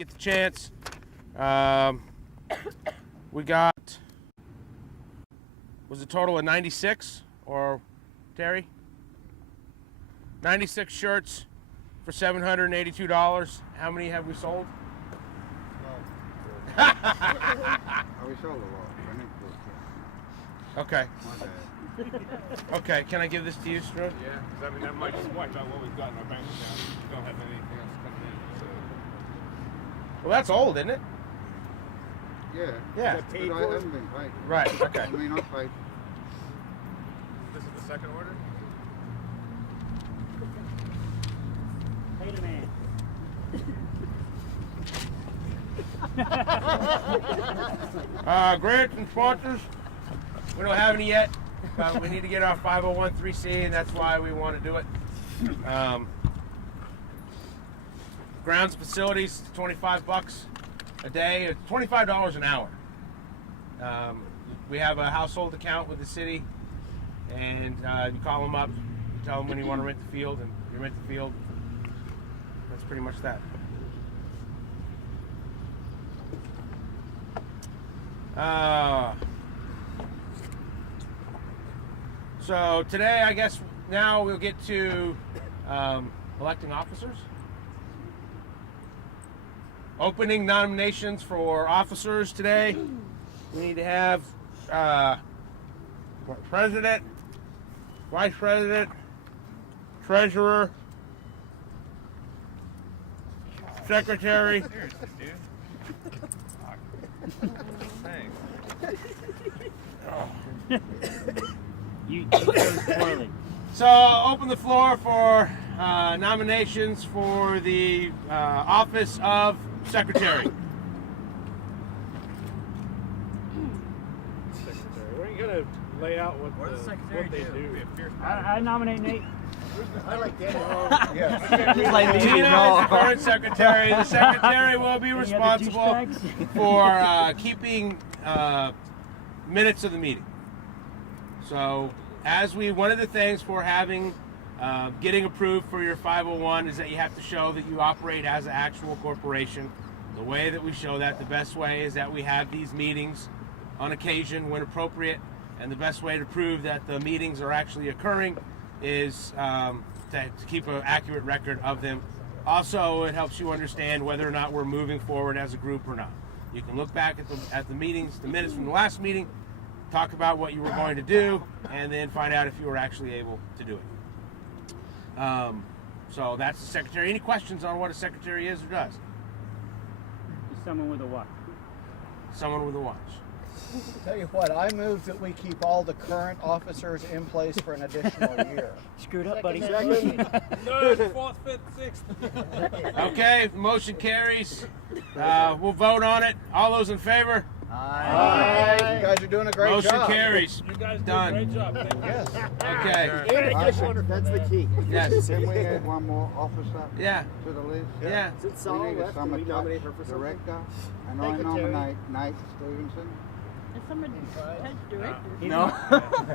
get the chance. We got, was a total of 96, or Terry? 96 shirts for $782. How many have we sold? We sold a lot. Okay. My bad. Okay, can I give this to you, Strode? Yeah, because I mean, that might just wipe out what we've got in our bank account. We don't have anything else coming in. So. Well, that's old, isn't it? Yeah. Yeah. But I haven't been paid. Right, okay. I mean, I paid. This is the second order? Pay the man. Grants and sponsors. We don't have any yet, but we need to get our 501(c), and that's why we want to do it. Grounds facilities, $25 a day. It's $25 an hour. We have a household account with the city, and you call them up, you tell them when you want to rent the field, and you rent the field. That's pretty much that. So today, I guess now we'll get to electing officers. Opening nominations for officers today. We need to have president, vice president, treasurer, secretary. Seriously, dude. Thanks. You chose poorly. So I'll open the floor for nominations for the office of secretary. Secretary, we're going to lay out what they do. I nominate Nate. I like that. Tina is the current secretary. The secretary will be responsible for keeping minutes of the meeting. So, one of the things for having, getting approved for your 501 is that you have to show that you operate as an actual corporation. The way that we show that, the best way is that we have these meetings on occasion when appropriate, and the best way to prove that the meetings are actually occurring is to keep an accurate record of them. Also, it helps you understand whether or not we're moving forward as a group or not. You can look back at the meetings, the minutes from the last meeting, talk about what you were going to do, and then find out if you were actually able to do it. So that's the secretary. Any questions on what a secretary is or does? Someone with a watch. Someone with a watch. Tell you what, I move that we keep all the current officers in place for an additional year. Screwed up, buddy. Third, fourth, fifth, sixth. Okay, the motion carries. We'll vote on it. All those in favor? Aye. You guys are doing a great Motion job. carries. You guys Done. did a great job. Thank you. Yes. Okay. In addition, that's the key. Yes. Can we add one more officer Yeah. to the list? Yeah. Since We Saul need a left, can we nominate her for something? director, and I Secretary. nominate Nate Stevenson. Is somebody touch director? No.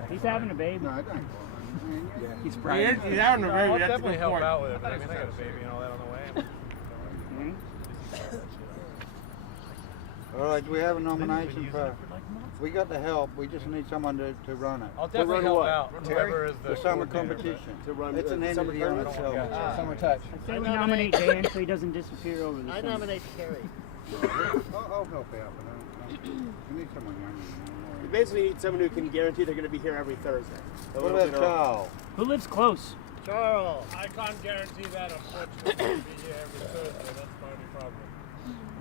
He's having a baby. No, I don't. I mean, yeah. He's out in the I'll road. That's a definitely good help point. out with it, but I mean, I got a baby and all that on the way. All right, we have a nomination for. We got the help. We just need someone to run it. I'll definitely run help what? out. Whoever is The summer competition. To run It's an the summer entity on tournament? itself. Summer touch. So we nominate Dan so he doesn't disappear over the I summer. nominate Terry. I'll help out, but we need someone younger. You basically need someone who can guarantee they're going to be here every Thursday. What about Charles? Who lives close? Charles. I can't guarantee that, unfortunately. I'll be here every Thursday. That's my only problem.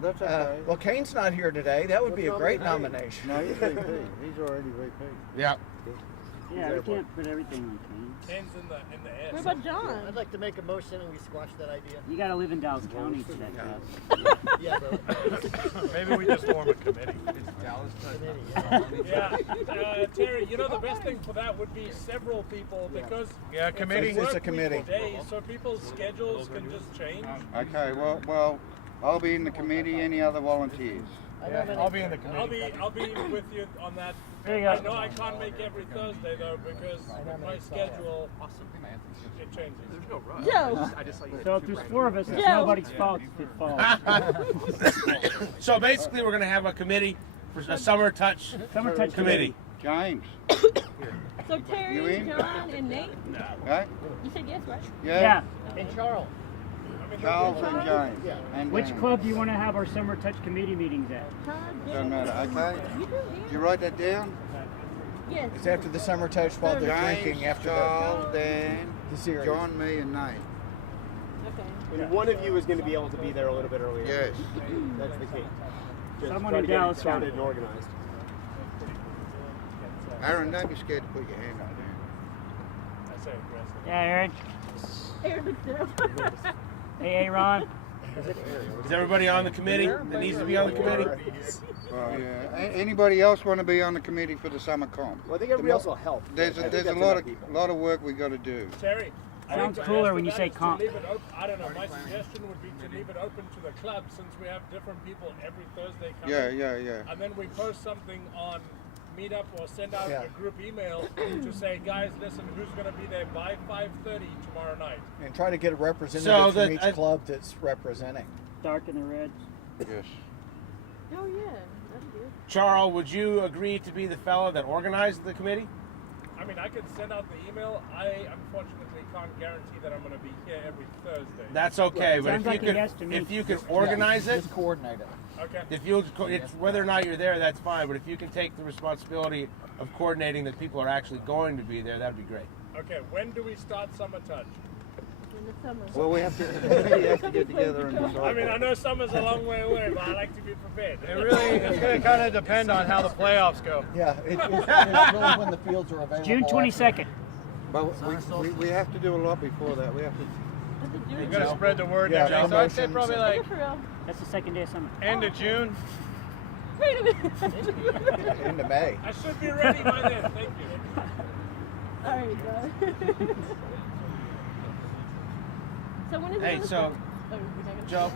That's okay. Well, Kane's not here today. That would be a great nomination. No, he's VP. He's already VP. Yeah. Yeah, we can't put everything on Kane. Ken's in the S. What about John? I'd like to make a motion and we squash that idea. You gotta live in Dallas County for that job. Yeah, but Maybe we just form a committee. yeah. Yeah, Terry, you know the best thing for that would be several people because committee. it's a It's a work committee. week day, so people's schedules can just change. Okay, well, I'll be in the committee. Any other volunteers? I'll be in the committee. I'll be with you on that. There you I go. know I can't make every Thursday though because with my schedule it changes. Joe. So if there's 4 of us, it's Yeah. nobody's fault if it falls. So basically, we're going to have a committee for a summer touch Summer touch committee. James, So You Terry, in? John, and Nate. right? You said yes, right? Yeah. And Charles. Charles and James. And Which Dan. club do you want to have our summer touch committee meetings at? Todd, Doesn't James. matter, okay? You do, Did you write that down? Yes. It's after the summer touch while they're James, drinking after Charles, Dan, the series. John, me, and Nate. Okay. And one of you is going to be able to be there a little bit earlier. Yes. That's the key. Just Someone try in to get it Dallas started County. and organized. Aaron, don't be scared to put your hand up there. I say aggressive. Yeah, Aaron. Aaron looks down. Hey, Ron. Is everybody on the committee that needs to be on the committee? Well, yeah. Anybody else want to be on the committee for the summer comp? Well, I think everybody else will help. There's I think a that's lot enough people. of work we got to do. Terry. I Sounds think cooler after when you that say is to comp. leave it I don't know. My suggestion would be to leave it open to the club since we have different people every Thursday coming. Yeah. And then we post something on Meetup or send out Yeah. a group email to say, guys, listen, who's going to be there by 5:30 tomorrow night? And try to get a representative So from that- each club that's representing. Dark in the red. Yes. Oh yeah, that's good. Charles, would you agree to be the fellow that organized the committee? I mean, I could send out the email. I unfortunately can't guarantee that I'm going to be here every Thursday. That's okay, but Sounds if like you a yes to could, me. if you could organize it, Just coordinate it. Okay. if you, it's whether or not you're there, that's fine. But if you can take the responsibility of coordinating that people are actually going to be there, that'd be great. Okay. When do we start Summer Touch? In the summer. Well, we have to. The committee has to get together and decide. I mean, I know summer's a long way away, but I like to be prepared. It's going to kind of depend on how the playoffs go. Yeah, it's really when the fields are available. June 22nd. But we have to do a lot before that. We have to. You got to spread the word. Yeah, and everything. So I'd say promotions. probably Yeah, like for real. That's the second day of summer. end of June. Wait a minute. Into May. I should be ready by then. Thank you. All right, guys. So when is it? Hey, gonna so, start? Oh, you're not gonna- Joe,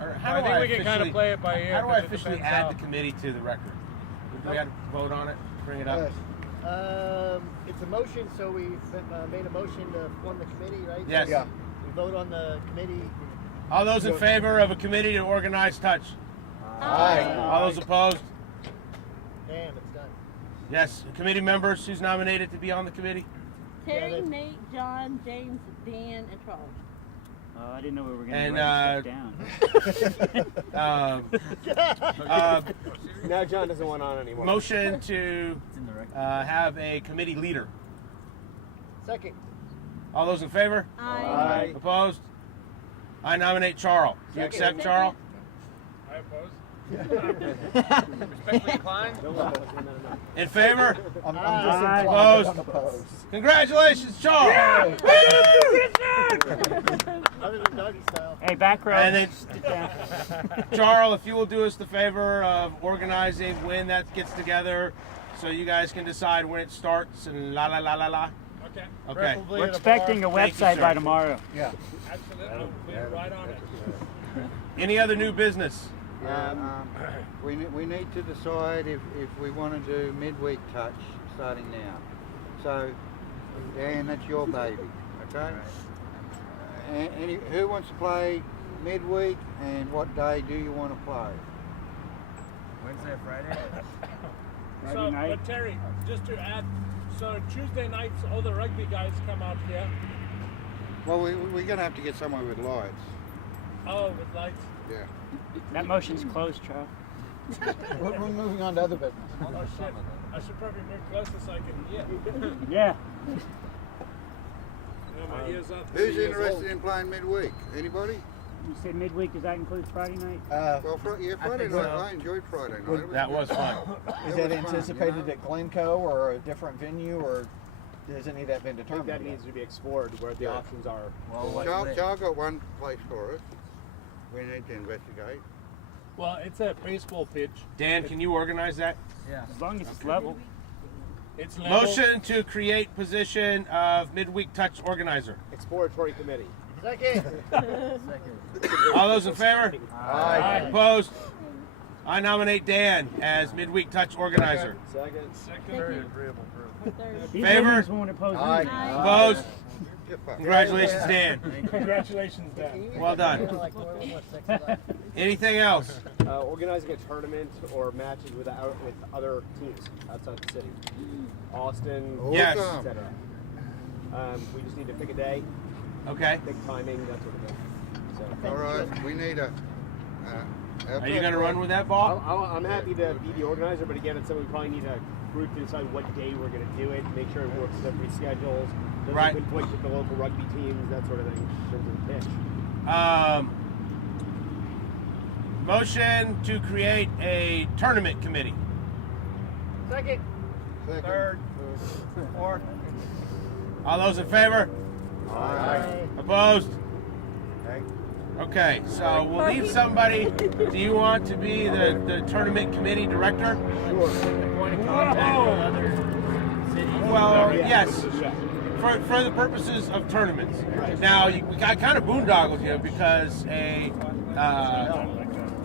or how I do think we can kind officially- of play it by ear. How do I 'cause it officially depends add how- the committee to the record? Do we have to vote on it? Bring it up? It's a motion, so we made a motion to form the committee, right? Yes. Yeah. We vote on the committee. All those in favor of a committee to organize touch? Aye. All those opposed? Damn, it's done. Yes. Committee members, who's nominated to be on the committee? Terry, Yeah, Nate, John, James, Dan, and Charles. I didn't know we were going And, to write stuff down. Now John doesn't want on anymore. Motion to It's in the record. have a committee leader. Second. All those in favor? Aye. Opposed? I nominate Charles. Do you accept Charles? I oppose. Respectfully inclined. No. In favor? I'm Aye. just Opposed? opposed. Congratulations, Charles! Other than doggy style. Hey, back row. And then, Sit down. Charles, if you will do us the favor of organizing when that gets together so you guys can decide when it starts and la la la la la. Okay. Okay. Preferably We're at a expecting a bar. Thank you, website sir. by tomorrow. Yeah. Absolutely. I'll be right on it. Any other new business? We need to decide if we want to do midweek touch starting now. So, Dan, that's your baby, okay? Who wants to play midweek, and what day do you want to play? Wednesday, Friday. So, Friday night. but Terry, just to add, so Tuesday nights, all the rugby guys come out here. Well, we're going to have to get somewhere with lights. Oh, with lights. Yeah. That motion's closed, Charles. We're moving on to other business. Oh shit. I should probably move closer so I can hear. Yeah. You know, my ears are Who's 3 years interested old. in playing midweek? Anybody? You said midweek, does that include Friday night? Well, Friday night. I enjoyed Friday night. That was fun. Is that anticipated at Glencoe or a different venue, or has any of that been I think determined? that yet? needs to be explored where the options are. Charles got one place for us. We need to investigate. Well, it's a baseball pitch. Dan, can you organize that? As long as it's level. It's level. Motion to create position of midweek touch organizer. Exploratory committee. Second. All those in favor? Aye. Opposed? I nominate Dan as midweek touch organizer. Second. Very agreeable. These Favor? ladies won't oppose Aye. anything. Opposed? Congratulations, Dan. Congratulations, Dan. Well done. Anything else? Organizing a tournament or matches with other teams outside the city. Austin, Yes. etc. We just need to pick a day, Okay. pick timing, that sort of thing. So. All right, we need a. Are you going to run with that ball? I'm happy to be the organizer, but again, it's something we probably need a group to decide what day we're going to do it, make sure it works with everybody's schedules, doesn't Right. conflict with the local rugby teams, that sort of thing, in terms of the pitch. Motion to create a tournament committee. Second. Third. Fourth. All those in favor? Aye. Opposed? Okay, so we'll need somebody. Do you want to be the tournament committee director? Point of contact with other cities. Well, yes. For the purposes of tournaments. Now, we got kind of boondoggled you because a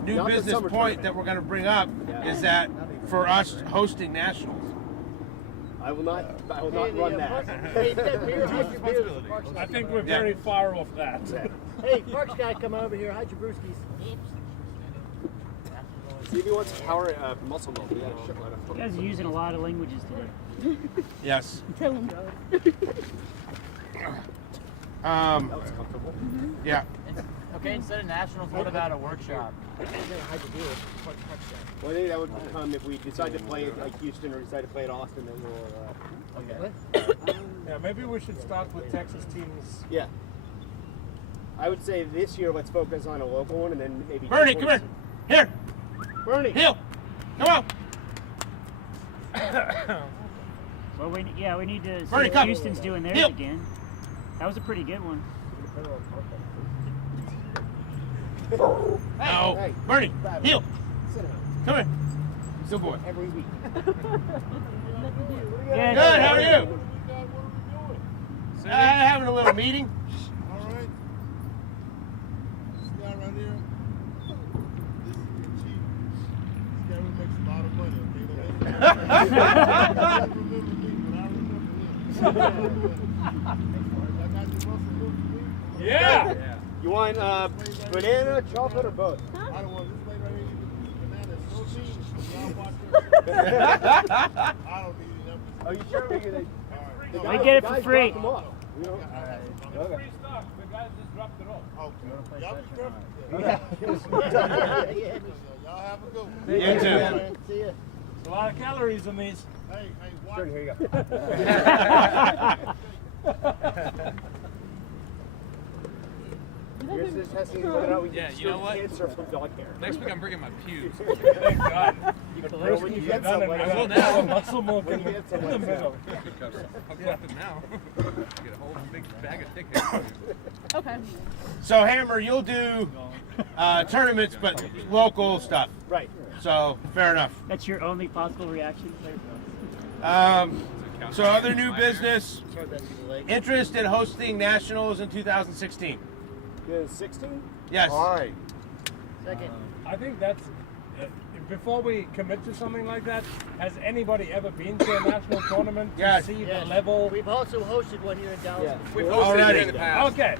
new Not the business summer point that we're going to bring up is that for us hosting nationals. I will not run that. Hey, here's your beers. I think we're very far off that. Hey, Parks guy, come over here. Hide your brewskis. See if he wants power muscle milk. We got a shipload of You guys are using a lot of languages today. Yes. Tell him. That was comfortable. Yeah. Okay, instead of nationals, what about a workshop? Well, I think that would come if we decide to play at like Houston or decide to play at Austin. Then we'll. Yeah, maybe we should start with Texas teams. Yeah. I would say this year let's focus on a local one and then maybe. Bernie, come here. Here. Bernie. Heel. Come on. Well, we need to see Bernie, what come. Houston's doing theirs Heel. again. That was a pretty good one. No. Hey. Bernie. Heel. Sit down. Come here. Good boy. Every week. Yeah, Good. How are you? Having a little meeting. All right. This guy right here, this is the chief. This guy really makes a lot of money. Okay? I don't remember me, but I remember him. I got your muscle milk for me. Yeah. You want banana, chocolate, or both? I don't want this lady right here. You can banana protein. Y'all watch her. I don't need it. Are you sure we can? They get it for free. Them off. You know? Free stuff. The guys just dropped it off. Okay. Y'all be careful. Yeah. Y'all have a good one. You too. See ya. A lot of calories in these. Hey, watch. Sure, here you go. Here's the testing whether or not we Yeah, can you know still what? cancer from dog hair. Next week I'm bringing my pubes. Thank God. The first when you thing get done somewhere. and I will we got now. muscle milk When in you get the somewhere. middle. I'm clapping now. Get a whole big bag of tickets. Okay. So Hammer, you'll do tournaments, but local stuff. Right. So fair enough. That's your only possible reaction. So other new business. Interest in hosting nationals in 2016. 16? Yes. Aye. Second. I think that's before we commit to something like that. Has anybody ever been to a national tournament to Yes. see Yes. the level? We've also hosted one here in Dallas. Yeah. We've Already. hosted it in the past. Okay.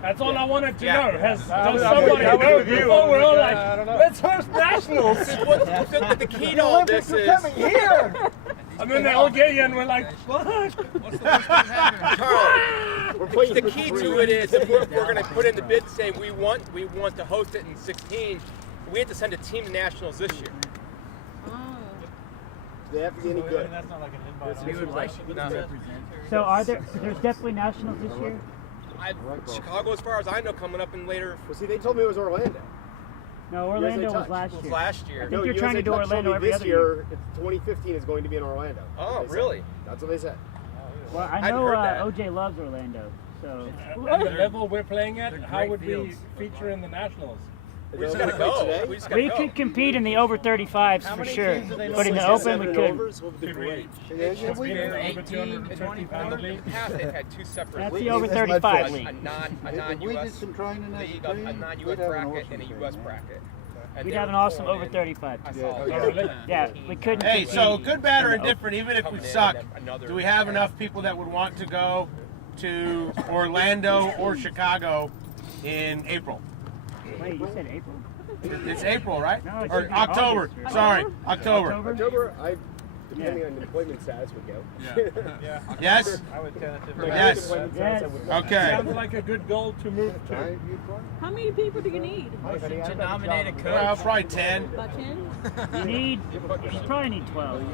That's all I wanted to know. Has does I'm somebody with know you. before we're all I like, don't know. let's host nationals? The key to all this is. And then they all get you and we're like, what? What's the worst thing happening? We're playing The for key free. to it is if we're going to put in the bid saying we want to host it in 16, we have to send a team to nationals this year. They have to be any good. That's not like an invite. So there's definitely nationals this year? Chicago, as far as I know, coming up in later Well, see, they told me it was Orlando. No, Orlando USA was Touch. last year. last year. I think you're trying to do USA Touch told Orlando me every this other year. 2015 is going to be in Orlando. Oh, They said. really? That's what they said. Well, I I'd know heard that. OJ loves Orlando, so And the level we're playing at, how great would we fields. feature in the nationals? We just got to go. We just got to we go. could compete in the over 35s for sure. But in the open, we could. Overs will be Could we? great. Should we Over over 18, 250 pound in the league? past, they've had two separate That's leagues. the over That's my 35 fish. league. A If we did non-US some training as a league, team, a non-US we'd have an bracket, awesome and a team, US man. bracket. We'd have an awesome over 35. Yeah, we couldn't. Hey, compete so good, bad, or in the indifferent, even if we suck, do we have enough people that would want to go to Orlando or Chicago in April? open. Wait, you said April? It's April, right? No, it Or should be October. August, Sorry, October. October, depending on employment status, would go. Yeah. Yes? I would tentatively. Yes. Employment status, I would go. Okay. Sounds like a good goal to move to. How many people do you need? Motion to nominate a coach. Well, probably 10. About 10? You probably need 12.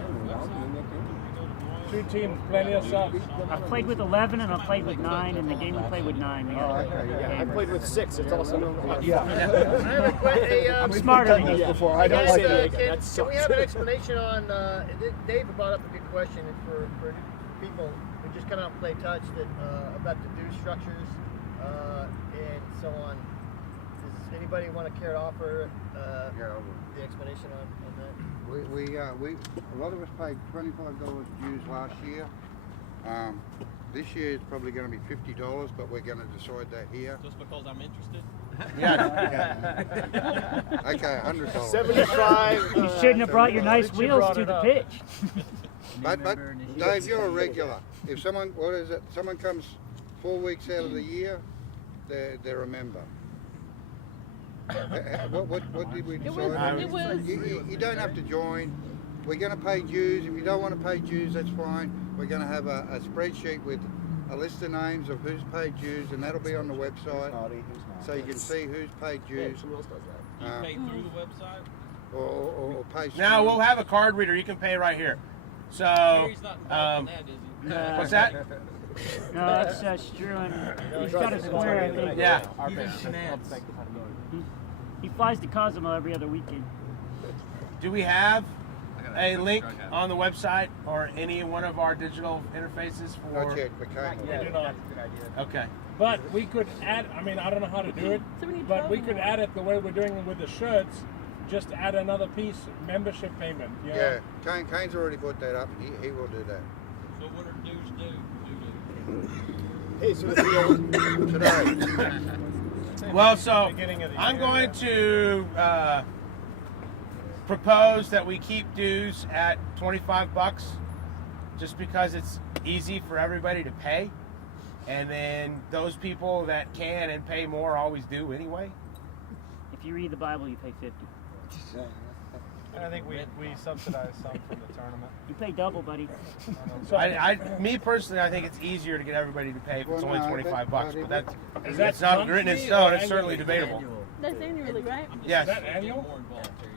2 teams, plenty of subs. I've played with 11 and I've played with 9, and the game we played with 9. We got I played with 6. It's also I'm smarter than you. Before I don't Guys, like it. can we have an explanation on, Dave brought up a good question for people who just come out and play touch about the dues structures and so on. Does anybody want to care to offer the explanation on that? We a lot of us paid $25 dues last year. This year it's probably going to be $50, but we're going to decide that here. Just because I'm interested? Yeah. Okay, $100. 75. You shouldn't have brought your nice you wheels brought to it the up. pitch. But Dave, you're a regular. If someone someone comes 4 weeks out of the year, they're a member. What did we decide? It was. You don't have to join. We're going to pay dues. If you don't want to pay dues, that's fine. We're going to have a spreadsheet with a list of names of who's paid dues, and that'll be on the website, so you can see who's paid dues. Someone else does that. You pay through the website? Or pay. Now we'll have a card reader. You can pay right here. So, He's not involved in that, is he? what's that? No, that's Struan. He's got a square, I think. Yeah. He flies to Cozumel every other weekend. Do we have a link on the website or any one of our digital interfaces for? Not yet, we can't. We do not. Okay. But we could add, I mean, I don't know how to do it, So we need but we 12 could more. add it the way we're doing it with the shirts, just add another piece, membership payment. You know? Yeah, Kane's already brought that up. He will do that. So what are dues due? Hey, so Today. Well, so Beginning of the I'm year, going to propose that we keep dues at $25, just because it's easy for everybody to pay, and then those people that can and pay more always do anyway. If you read the Bible, you pay 50. I think we subsidize some from the tournament. You pay double, buddy. So Me personally, I think it's easier to get everybody to pay if it's only $25, but that's Is that it's not written in monthly stone. or It's certainly annually? debatable. That's annually, right? Yes. Is that annual? More involuntary.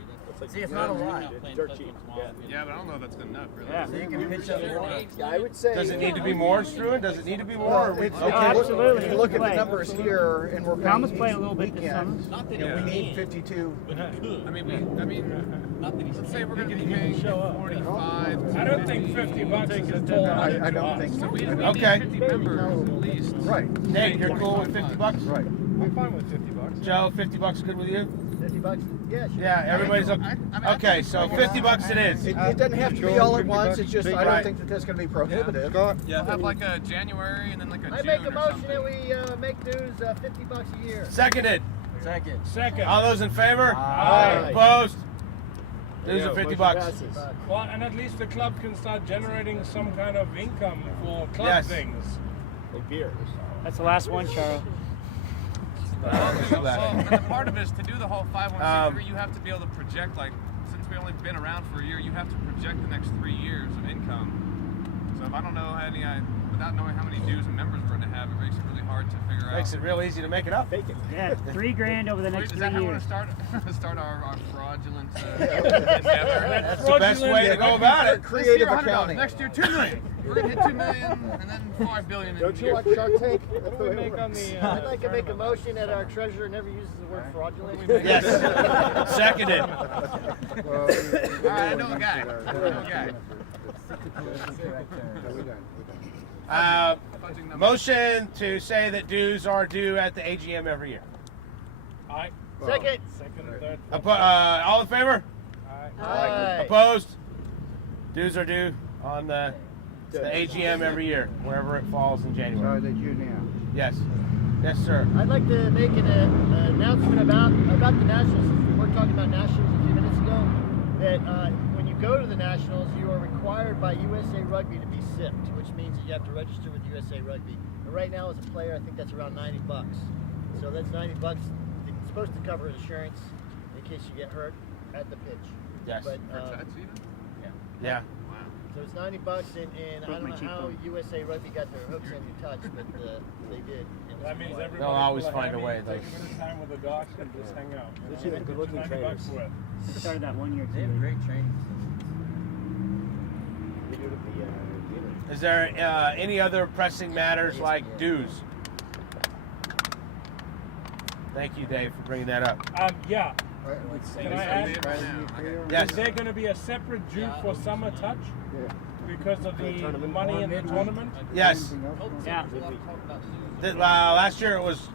See, it's not a lot. Dirt cheap. Yeah, but I don't know if that's good enough, really. Yeah. Yeah, I would say. Does it need to be more, Struan? Does it need to be more? Or we- It's- Oh, if you look- absolutely. If you look at the Play. numbers here, and we're Thomas paying played a each little bit this weekend, summer. Not that we he need can, 52. but he could. I mean, Not that he's let's say we're going to be He paying can show up. 45. I don't think $50 is a tall I order don't to think us. so. We Okay. need 50 members at least. Right, Nate, you're cool with $50? right. I'm fine with $50. Joe, $50 good with you? $50? Yeah, sure. Yeah, everybody's okay. Okay, so $50 it is. It doesn't have to be all at once, it's just, I Right. don't think that that's gonna be prohibitive. Scott? We'll have like a January and then like a I June make a or motion something. that we make dues $50 a year. Seconded. Second. All those in favor? Aye. Opposed? There Dues you are go, $50. motion passes. Well, and at least the club can start generating some kind of income for club Yes. things. Like beer. That's the last one, Charles. Well, and the part of it is to do the whole 501c3, you have to be able to project, like, since we've only been around for a year, you have to project the next 3 years of income. So if I don't know without knowing how many dues and members we're going to have, it makes it really hard to figure Makes out. it real easy to make it up. Fake it. Yeah, $3,000 over the next Is 3 that how we're going years. to start our fraudulent endeavor? That's the best way to go about it. Creative This year, $100. accounting. Next year, $2 million. We're going to hit $2 million and then $5 billion in Don't a you year. watch Shark Tank? That's What the do we way it make on works. the? I'd like to make a motion that our treasurer never uses the word fraudulent. Yes. Seconded. All right, I know a guy. I know a guy. Fudging numbers. Motion to say that dues are due at the AGM every year. Aye. Second. Second and third. All in favor? Aye. Aye. Opposed? Dues are due on the AGM every year, wherever it falls in So January. that's you now. Yes. Yes, sir. I'd like to make an announcement about the Nationals. Since we're were talking about nationals a few minutes ago, that when you go to the nationals, you are required by USA Rugby to be SIP'd, which means that you have to register with USA Rugby. And right now, as a player, I think that's around $90. So that's $90. It's supposed to cover insurance in case you get hurt at the pitch. Yes. But, Yeah. so it's $90, and I don't know how USA Rugby got their hooks in touch, but they did. That means everybody They'll always will find a have way. Take a bit of time with the docs and just hang out. You They're know? good looking $90 trainers. worth. Started that 1 year They have too. great training. We do it at the theater. Is there any other pressing matters like dues? Thank you, Dave, for bringing that up. Yeah. Can I ask? Yes. Is there going to be a separate due for summer touch? Because of the money in the tournament? Yes. Yeah. Last year it was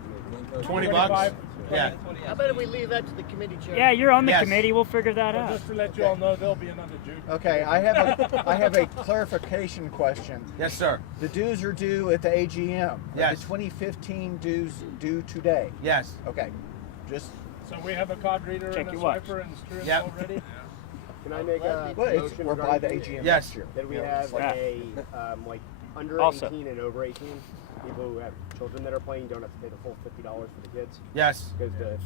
$20. Yeah. How about if we leave that to the committee chair? Yeah, you're on the Yes. committee. We'll figure that Well, out. just to let you all know, there'll be another due. Okay, I have a clarification question. Yes, sir. The dues are due at the AGM. Yes. The 2015 dues due today. Yes. Okay, just So we have a card reader Check and a your watch. swiper and streams Yep. already? Can I make a well, it's, motion we're by the regarding AGM Yes. next year. that we Yeah, have it's like Yeah. a under Also. 18 and over 18 people who have children that are playing don't have to pay the full $50 for the kids Yes. because to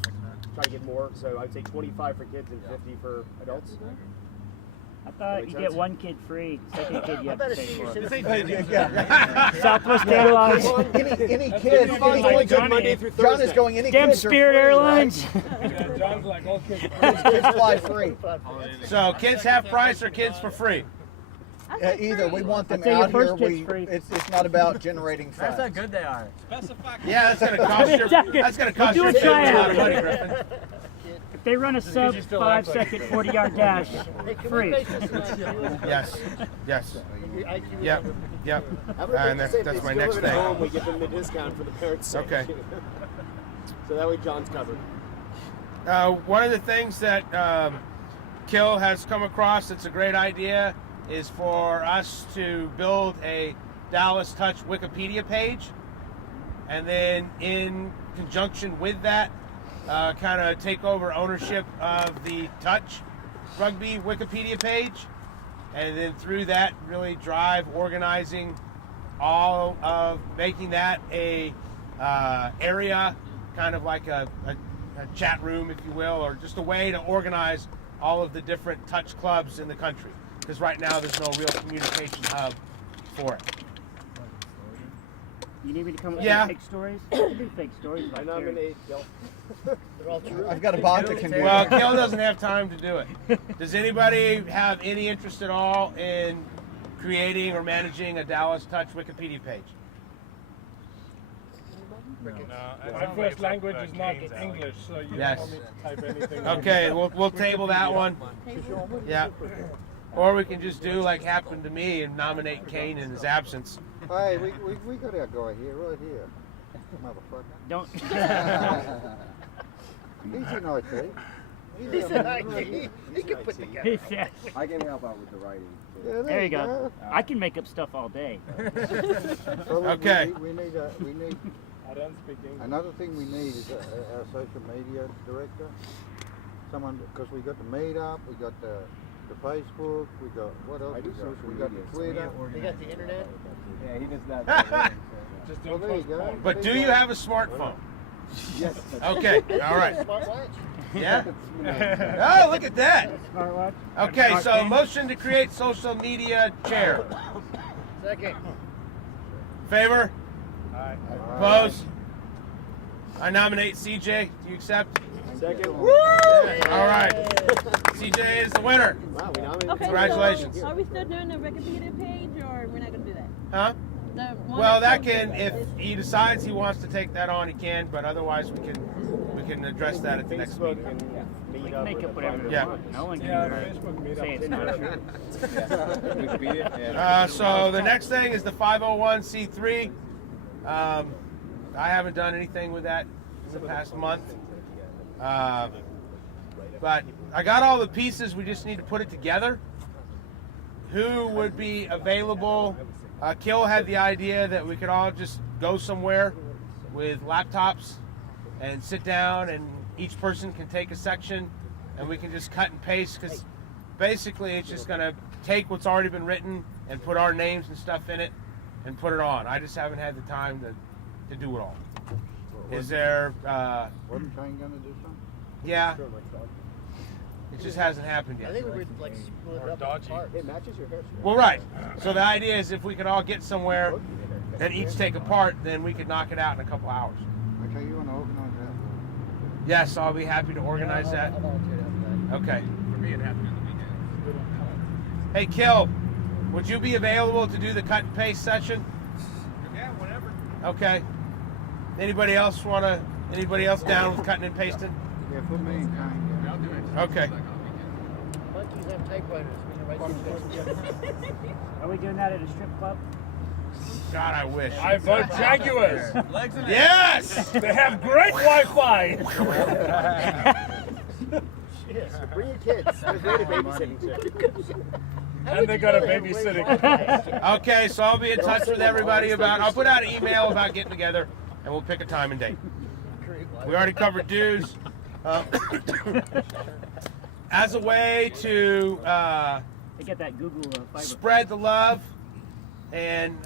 try to get more. So I'd say 25 for kids and 50 for adults. I thought you get one kid free, second kid you How have to about a pay senior for. citizen? Yeah. Southwest Airlines. Any kid, That's only any good Monday through John is Thursday. going, any Damn kids are Spirit free, Airlines. Yeah, John's like, all kids. Kids fly free. So kids half price or kids for free? Either we want them I'd say your out here. first kid's free. It's not about generating funds. good they are. Yeah, that's gonna cost you. That's gonna cost Do you a a lot tryout. of money, Griffin. If they run a sub you still 5 act like second 40-yard dash, Hey, can we free. make this an IQ? Yes. Yes. IQ Yep. Yep. How about And we say if that's they my still next live at thing. home, we give them the discount for the parents' sake. Okay. So that way John's covered. One of the things that Kill has come across that's a great idea is for us to build a Dallas Touch Wikipedia page, and then in conjunction with that, kind of take over ownership of the Touch Rugby Wikipedia page, and then through that really drive organizing all of making that a area, kind of like a chat room, if you will, or just a way to organize all of the different touch clubs in the country. Because right now there's no real communication hub for it. You need me to come up Yeah. with fake stories? I can do fake stories. I If I care. nominate Bill. They're all true. I've got a bot that can do Well, it. Kill doesn't have time to do it. Does anybody have any interest at all in creating or managing a Dallas Touch Wikipedia page? My first language is not English, so you Yes. don't want me to type anything. Okay, we'll table that one. Yeah. Or we can just do like happened to me and nominate Kane in his absence. Hey, we got our guy here, right here. Motherfucker. Don't. He's in IT. He said IT. He can put together. Exactly. I can help out with the writing. Yeah, There you go. I can make up stuff all day. So Okay. We need I don't speak English. another thing we need is our social media director. Someone, because we got the meetup, we got the Facebook, we got what else? I do social We got media, the Twitter. They got the internet. Yeah, he does that. Just Well, don't there you post go. porn. But do you have a smartphone? Yes. Okay, all right. Smartwatch. Yeah? Oh, look at that. Smartwatch. Okay, so Smartphone. motion to create social media chair. Second. Favor? Aye. Opposed? I nominate CJ. Do you accept? Second. All right. CJ is the winner. Wow, we nominated. Okay, Congratulations. So are we still doing the Wikipedia page, or we're not going to do that? Huh? The one Well, that shows can, the- if he decides he wants to take that on, he can. But otherwise, we can address that at the next Facebook meeting. and We meet can up. make or up whatever the we Yeah. want. No one can Yeah, Facebook say meetup. it's not true. Wikipedia? Yeah. So the next thing is the 501c3. I haven't done anything with that in the past month. But I got all the pieces. We just need to put it together. Who would be available? Kill had the idea that we could all just go somewhere with laptops and sit down, and each person can take a section and we can just cut and paste, because basically it's just going to take what's already been written and put our names and stuff in it and put it on. I just haven't had the time to do it all. Is there... Wasn't Shane going to do something? Yeah. It just hasn't happened yet. I think we would like split it up in parts. It matches your hair. Well, right. So the idea is if we could all get somewhere and each take a part, then we could knock it out in a couple hours. Okay, you want to organize that? Yes, I'll be happy to organize that. I'll volunteer to have that. Okay. For me, it happened on the weekend. Hey, Kill, would you be available to do the cut and paste session? Yeah, whenever. Okay. Anybody else down with cutting and pasting? Yeah, put me in kind. I'll do it. Okay. Monkeys have typewriters. We can write these things. Are we doing that at a strip club? God, I wish. I vote Jaguars. Legs in it. Yes! They have great Wi-Fi. Yes, bring your kids. There's great babysitting too. And they got a babysitting. Okay, so I'll be in touch with everybody I'll put out an email about getting together, and we'll pick a time and date. We already covered dues. As a way to They get that Google fiber. spread the love and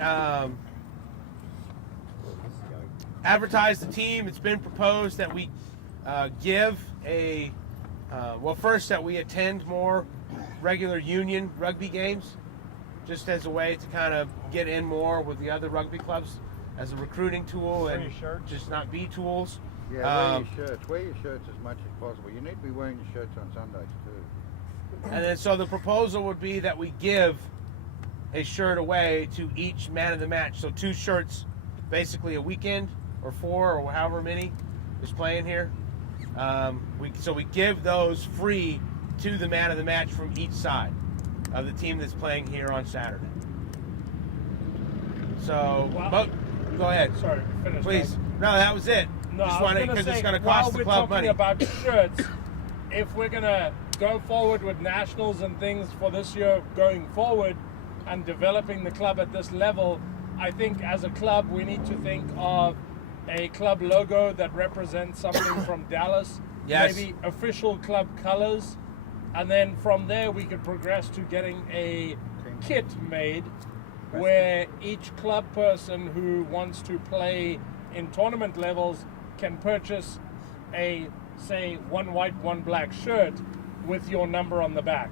advertise the team, it's been proposed that we give a first that we attend more regular union rugby games, just as a way to kind of get in more with the other rugby clubs as a recruiting tool and just not be tools. Yeah, wear your shirts. Wear your shirts as much as possible. You need to be wearing your shirts on Sundays too. And then so the proposal would be that we give a shirt away to each man of the match. So 2 shirts, basically a weekend, or 4, or however many is playing here. We give those free to the man of the match from each side of the team that's playing here on Saturday. So, go ahead. Sorry, finish. Please. No, that was it. No, Just I was wanted, gonna because it's say, going to while cost the we're club talking money. about shirts, if we're gonna go forward with nationals and things for this year going forward and developing the club at this level, I think as a club we need to think of a club logo that represents something from Dallas. Yes. Maybe official club colors, and then from there we could progress to getting a kit made where each club person who wants to play in tournament levels can purchase a, say, 1 white, 1 black shirt with your number on the back,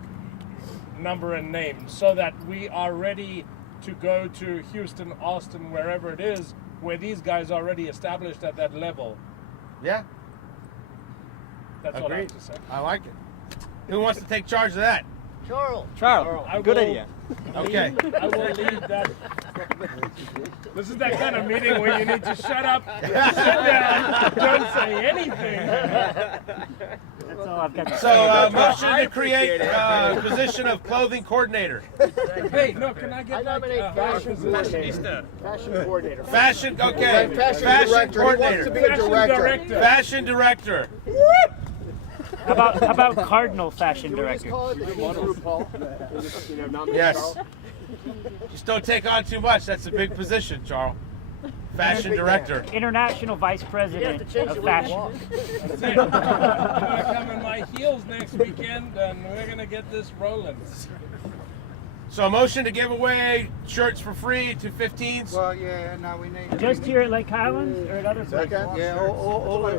number and name, so that we are ready to go to Houston, Austin, wherever it is, where these guys are already established at that level. Yeah, That's what I agreed. have to say. I like it. Who wants to take charge of that? Charles. I Good will- idea. Okay. I will leave that. This is that kind of meeting where you need to shut up, sit down, don't say anything. That's all I've got to say. So, motion to create position of clothing coordinator. Hey, no, can I I get nominate like fashion Fashionista. Fashion coordinator. Fashion, okay. Fashion Fashion director. He wants coordinator. to be a director. Fashion director. How about Cardinal Fashion Can we just Director? call it the group Paul? Nominate Yes. Charles? Just don't take on too much. That's a big position, Charles. Fashion director. International Vice You have President to change of the way you Fashion. walk. That's it. I'm gonna come in my heels next weekend, and we're gonna get this rolling. So a motion to give away shirts for free to 15s. Well, yeah, no, we need. Just here at Lake Highlands or at other places? Yeah, all the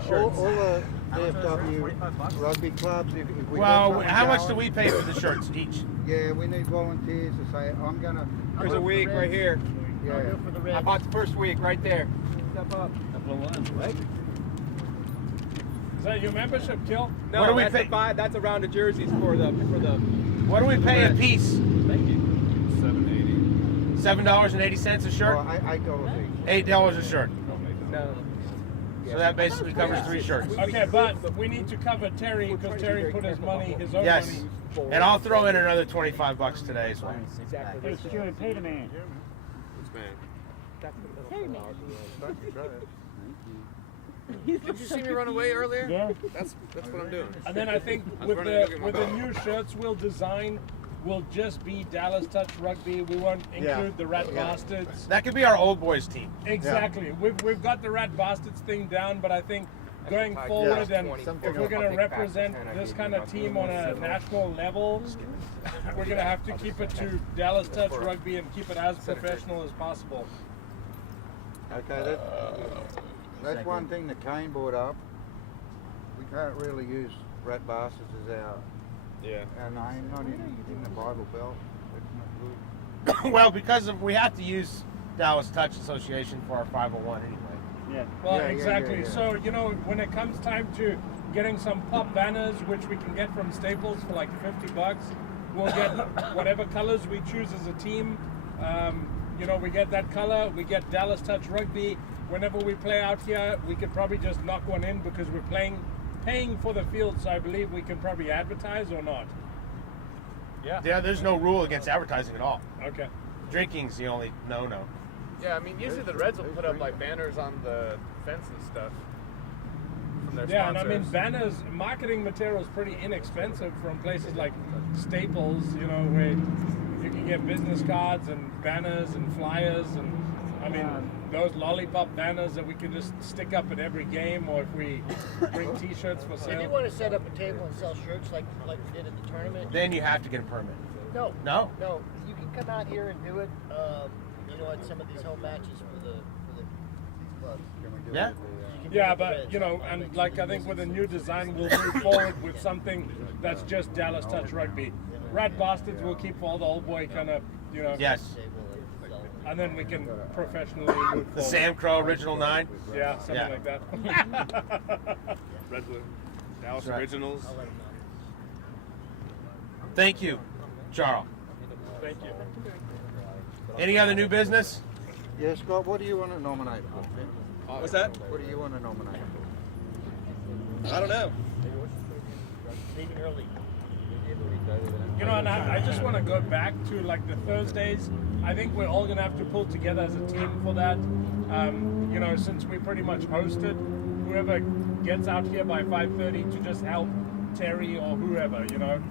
DFW rugby clubs. If we got Well, something how much going, do we pay for the shirts each? Yeah, we need volunteers to say, I'm gonna. There's a week right here. Yeah. I'll go for the red. I bought the first week right there. Step up. Is that your membership, Kill? No, What do we that's, pay? that's a round of jerseys for the. What do we pay a piece? Thank you. $7.80 a shirt. Well, $8 each. $8 a shirt. No. So that basically covers 3 shirts. Okay, but we need to cover Terry because Terry put his money, his own Yes. money. And I'll throw in another $25 today as well. Hey, Stuart, pay the man. Did you see me run away earlier? Yeah. That's what I'm doing. And then I think I was with running to the get my with the belt. new shirts we'll design will just be Dallas Touch Rugby. We won't include the Rat Bastards. That could be our old boys team. Exactly. We've got the Rat Bastards thing down, but I think going Yeah. forward, and Something if we're going I'll to take back to represent 10, I this gave kind you of my team blue on a one. national level, we're going to have to keep it to Dallas Touch Rugby and keep it as professional as possible. Okay, that's one thing that Kane brought up. We can't really use rat bastards as our name, not in the Bible Belt. It's not good. Well, we have to use Dallas Touch Association for our 501 anyway. Yeah. Well, Yeah, exactly. yeah. So, you know, when it comes time to getting some pop banners, which we can get from Staples for like $50, we'll get whatever colors we choose as a team. You know, we get that color, we get Dallas Touch Rugby. Whenever we play out here, we could probably just knock one in because we're paying for the field, so I believe we can probably advertise or not. Yeah, there's no rule against advertising at all. Okay. Drinking's the only no-no. Yeah, I mean, usually the Reds will put up like banners on the fence and stuff from their Yeah, and I sponsors. mean, banners, marketing material is pretty inexpensive from places like Staples, you know, where you can get business cards and banners and flyers, and I mean, those lollipop banners that we can just stick up at every game, or if we bring T-shirts for If you sale. want to set up a table and sell shirts like we did at the tournament, Then you have to get a permit. no, No? no, you can come out here and do it. You know, at some of these home matches for these clubs. Yeah? You can do Yeah, it with the but Reds. you know, and like I think with a new design, we'll move forward with something that's just Dallas Touch Rugby. Rat Bastards will keep all the old boy kind of, you know. Yes. And then we can professionally move forward. The Sam Crow Original 9? Yeah, something Yeah. like that. Red Blue, Dallas That's right. Originals. I'll let them know. Thank you, Charles. Thank you. Any other new business? Yeah, Scott, what do you want to nominate for? What's that? What do you want to nominate for? I don't know. Leaving early. You know, and I just want to go back to like the Thursdays. I think we're all going to have to pull together as a team for that. You know, since we pretty much hosted, whoever gets out here by 5:30 to just help Terry or whoever, you know.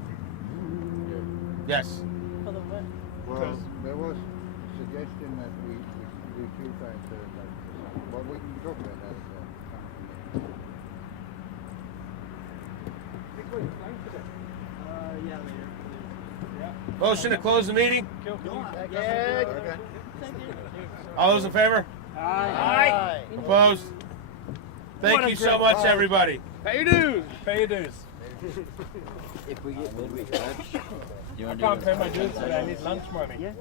Yes. For the what? Well, there was a suggestion that we do Tuesday and Thursday. Well, we can talk about that as well. Motion to close the meeting? Yeah. All those in favor? Aye. Opposed? Thank you so much, everybody. Pay your dues. Pay your dues. If we get midweek lunch, I can't pay my dues today. I need lunch money.